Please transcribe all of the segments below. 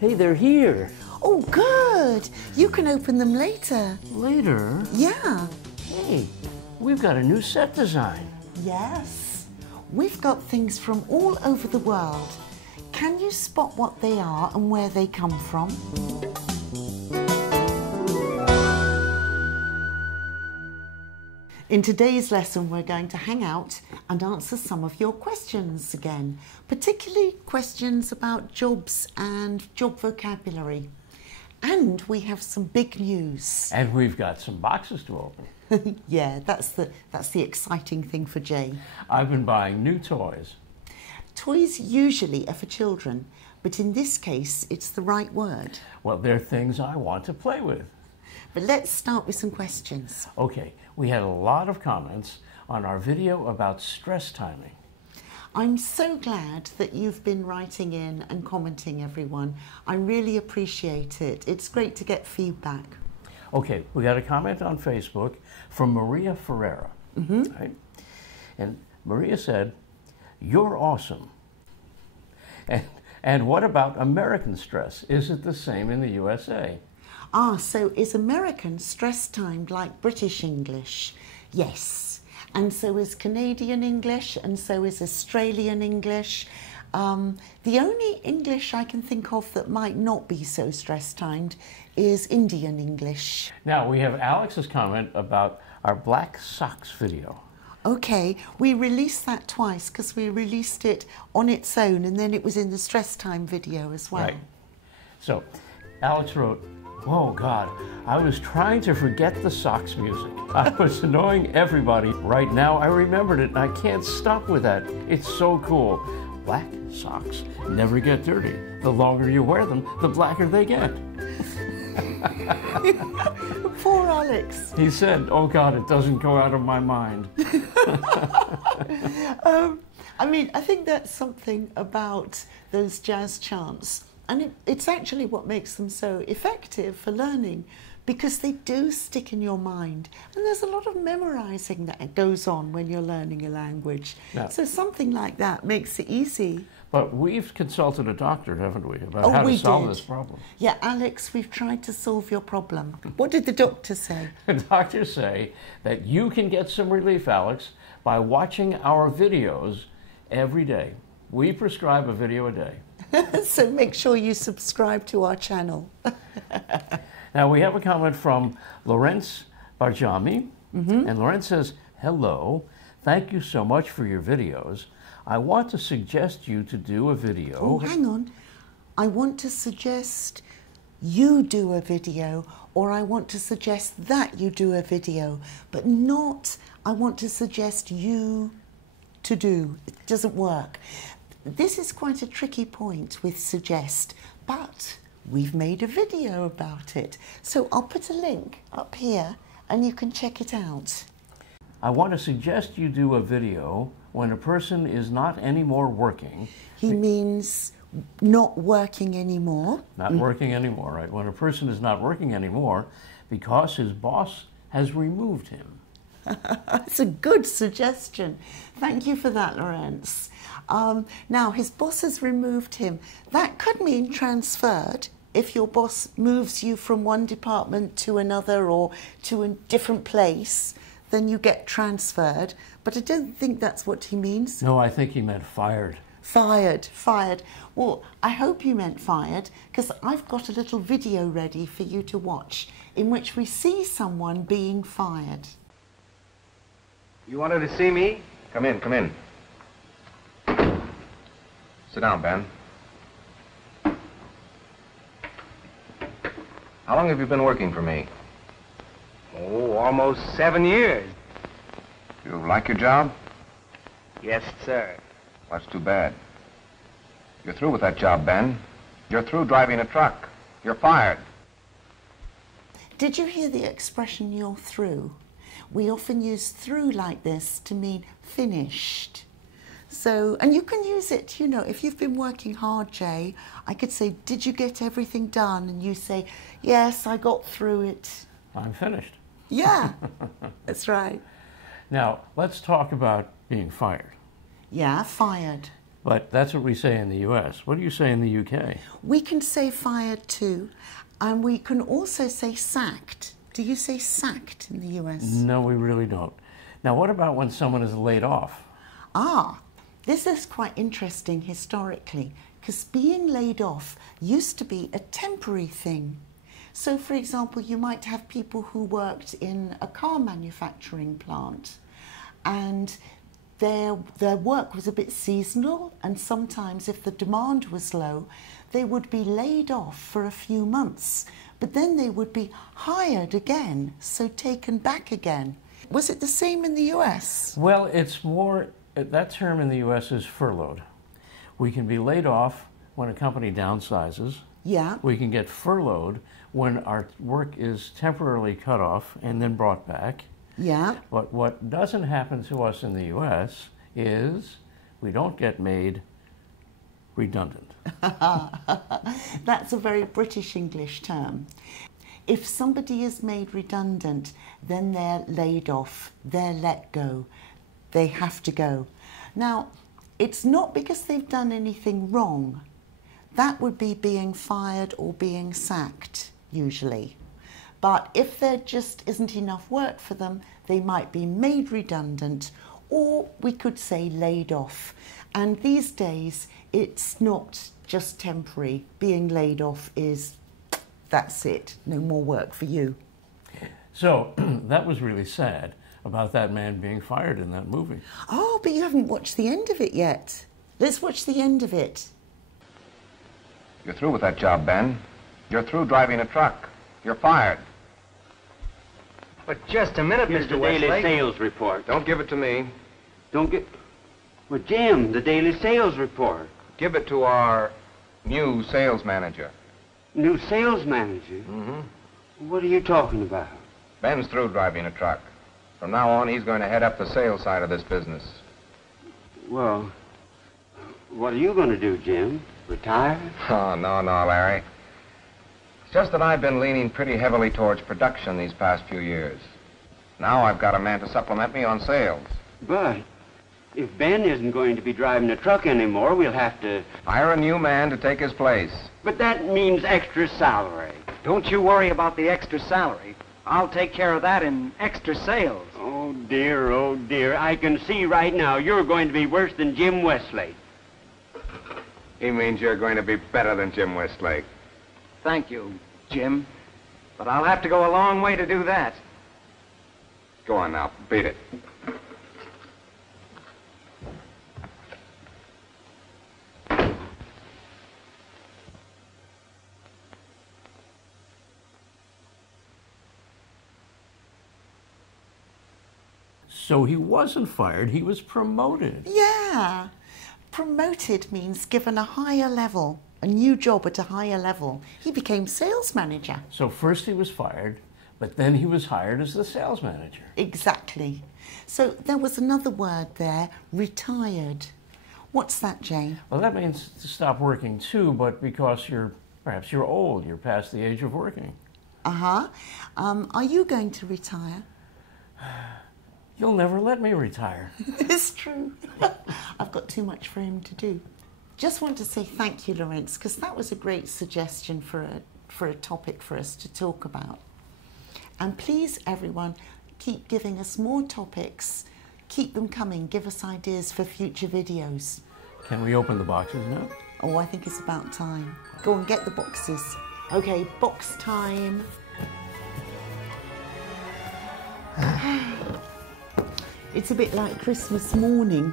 Hey, they're here. Oh, good. You can open them later. Later? Yeah. Hey, we've got a new set design. Yes. We've got things from all over the world. Can you spot what they are and where they come from? In today's lesson, we're going to hang out and answer some of your questions again, particularly questions about jobs and job vocabulary. And we have some big news. And we've got some boxes to open. Yeah, that's the exciting thing for Jay. I've been buying new toys. Toys usually are for children, but in this case, it's the right word. Well, they're things I want to play with. But let's start with some questions. Okay, we had a lot of comments on our video about stress timing. I'm so glad that you've been writing in and commenting, everyone. I really appreciate it. It's great to get feedback. Okay, we got a comment on Facebook from Maria Ferreira. Right? And Maria said, "You're awesome." And what about American stress? Is it the same in the USA? So is American stress timed like British English? Yes. And so is Canadian English, and so is Australian English. The only English I can think of that might not be so stress timed is Indian English. Now, we have Alex's comment about our black socks video. Okay, we released that twice because we released it on its own and then it was in the stress time video as well. Right. So, Alex wrote, "Oh God, I was trying to forget the socks music. I was annoying everybody. Right now I remembered it and I can't stop with that. It's so cool. Black socks never get dirty. The longer you wear them, the blacker they get." Poor Alex. He said, "Oh God, it doesn't go out of my mind." I mean, I think that's something about those jazz chants. And it's actually what makes them so effective for learning, because they do stick in your mind. And there's a lot of memorizing that goes on when you're learning a language. Yeah. So something like that makes it easy. But we've consulted a doctor, haven't we, about how to solve this problem? Yeah, Alex, we've tried to solve your problem. What did the doctor say? The doctors say that you can get some relief, Alex, by watching our videos every day. We prescribe a video a day. So make sure you subscribe to our channel. Now we have a comment from Lorenz Barjami, and Lorenz says, "Hello, thank you so much for your videos. I want to suggest you to do a video." Oh, hang on. I want to suggest you do a video, or I want to suggest that you do a video, but not I want to suggest you to do. It doesn't work. This is quite a tricky point with suggest, but we've made a video about it. So I'll put a link up here and you can check it out. I want to suggest you do a video when a person is not anymore working. He means not working anymore. Not working anymore, right? When a person is not working anymore because his boss has removed him. That's a good suggestion. Thank you for that, Lorenz. Now, his boss has removed him. That could mean transferred. If your boss moves you from one department to another or to a different place, then you get transferred. But I don't think that's what he means. No, I think he meant fired. Fired. Well, I hope you meant fired, because I've got a little video ready for you to watch in which we see someone being fired. You wanted to see me? Come in, come in. Sit down, Ben. How long have you been working for me? Oh, almost 7 years. You like your job? Yes, sir. Well, that's too bad. You're through with that job, Ben. You're through driving a truck. You're fired. Did you hear the expression "you're through"? We often use "through" like this to mean finished. So, and you can use it, you know, if you've been working hard, Jay, I could say, "Did you get everything done?" And you say, "Yes, I got through it." I'm finished. Yeah, that's right. Now, let's talk about being fired. Yeah, fired. But that's what we say in the US. What do you say in the UK? We can say fired too, and we can also say sacked. Do you say sacked in the US? No, we really don't. Now, what about when someone is laid off? Ah, this is quite interesting historically, because being laid off used to be a temporary thing. So, for example, you might have people who worked in a car manufacturing plant, and their work was a bit seasonal, and sometimes if the demand was low, they would be laid off for a few months, but then they would be hired again, so taken back again. Was it the same in the US? Well, it's more, that term in the US is furloughed. We can be laid off when a company downsizes. Yeah. We can get furloughed when our work is temporarily cut off and then brought back. Yeah. But what doesn't happen to us in the US is we don't get made redundant. That's a very British English term. If somebody is made redundant, then they're laid off, they're let go, they have to go. Now, it's not because they've done anything wrong. That would be being fired or being sacked, usually. But if there just isn't enough work for them, they might be made redundant, or we could say laid off. And these days, it's not just temporary. Being laid off is, that's it, no more work for you. So that was really sad about that man being fired in that movie. Oh, but you haven't watched the end of it yet. Let's watch the end of it. You're through with that job, Ben. You're through driving a truck. You're fired. But just a minute, Here's Mr. the Westlake. daily sales report. Don't give it to me. Don't get... Well, Jim, the daily sales report. Give it to our new sales manager. New sales manager? Mm-hmm. What are you talking about? Ben's through driving a truck. From now on, he's going to head up the sales side of this business. Well, what are you going to do, Jim? Retire? Oh, no, Larry. It's just that I've been leaning pretty heavily towards production these past few years. Now I've got a man to supplement me on sales. But if Ben isn't going to be driving a truck anymore, we'll have to... Hire a new man to take his place. But that means extra salary. Don't you worry about the extra salary. I'll take care of that in extra sales. Oh, dear, I can see right now you're going to be worse than Jim Westlake. He means you're going to be better than Jim Westlake. Thank you, Jim. But I'll have to go a long way to do that. Go on now, beat it. So he wasn't fired, he was promoted. Yeah. Promoted means given a higher level, a new job at a higher level. He became sales manager. So first he was fired, but then he was hired as the sales manager. Exactly. So there was another word there, retired. What's that, Jane? Well, that means to stop working too, but because perhaps you're old, you're past the age of working. Uh-huh. Are you going to retire? You'll never let me retire. It's true. I've got too much for him to do. Just want to say thank you, Lawrence, because that was a great suggestion for a topic for us to talk about. And please, everyone, keep giving us more topics. Keep them coming. Give us ideas for future videos. Can we open the boxes now? Oh, I think it's about time. Go and get the boxes. Okay, box time. It's a bit like Christmas morning.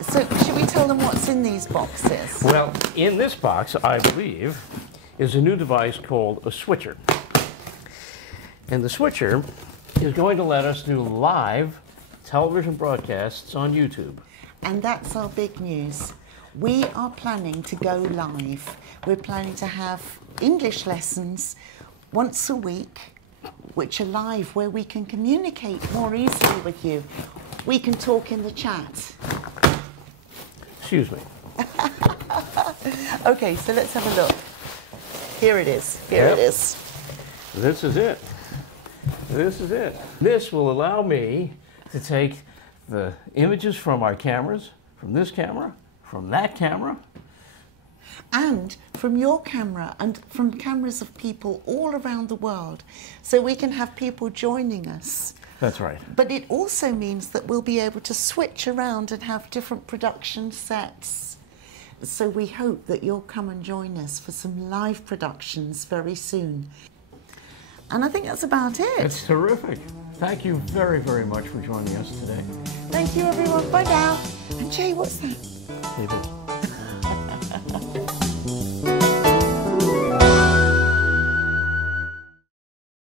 So, should we tell them what's in these boxes? Well, in this box, I believe, is a new device called a switcher. And the switcher is going to let us do live television broadcasts on YouTube. And that's our big news. We are planning to go live. We're planning to have English lessons once a week, which are live, where we can communicate more easily with you. We can talk in the chat. Excuse me. Okay, so let's have a look. Here it is. Here it is. This is it. This is it. This will allow me to take the images from our cameras, from this camera, from that camera. And from your camera and from cameras of people all around the world, so we can have people joining us. That's right. But it also means that we'll be able to switch around and have different production sets. So we hope that you'll come and join us for some live productions very soon. And I think that's about it. It's terrific. Thank you very, very much for joining us today. Thank you, everyone. Bye now. And Jay, what's that? Table.